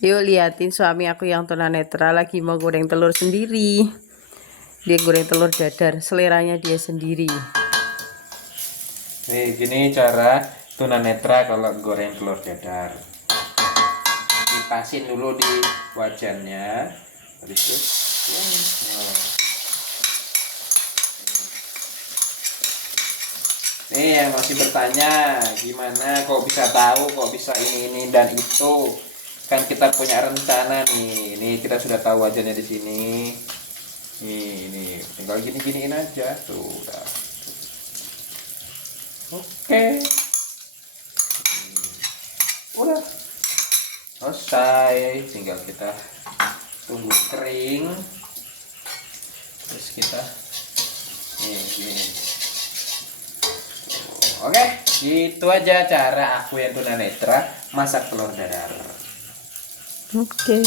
Yuk liatin suami aku yang tunanetra lagi mau goreng telur sendiri. Dia goreng telur dadar, seleranya dia sendiri. Nih, gini cara tunanetra kalau goreng telur dadar. Dipasin dulu di wajannya. Habis itu, nah. Nih yang masih bertanya, gimana kok bisa tahu, kok bisa ini dan itu? Kan kita punya rencana nih. Nih kita sudah tahu wajannya di sini. Nih, tinggal gini-giniin aja tuh udah. Oke, udah selesai. Tinggal kita tunggu kering. Terus kita nih gini. Oke, itu aja cara aku yang tunanetra masak telur dadar. Oke.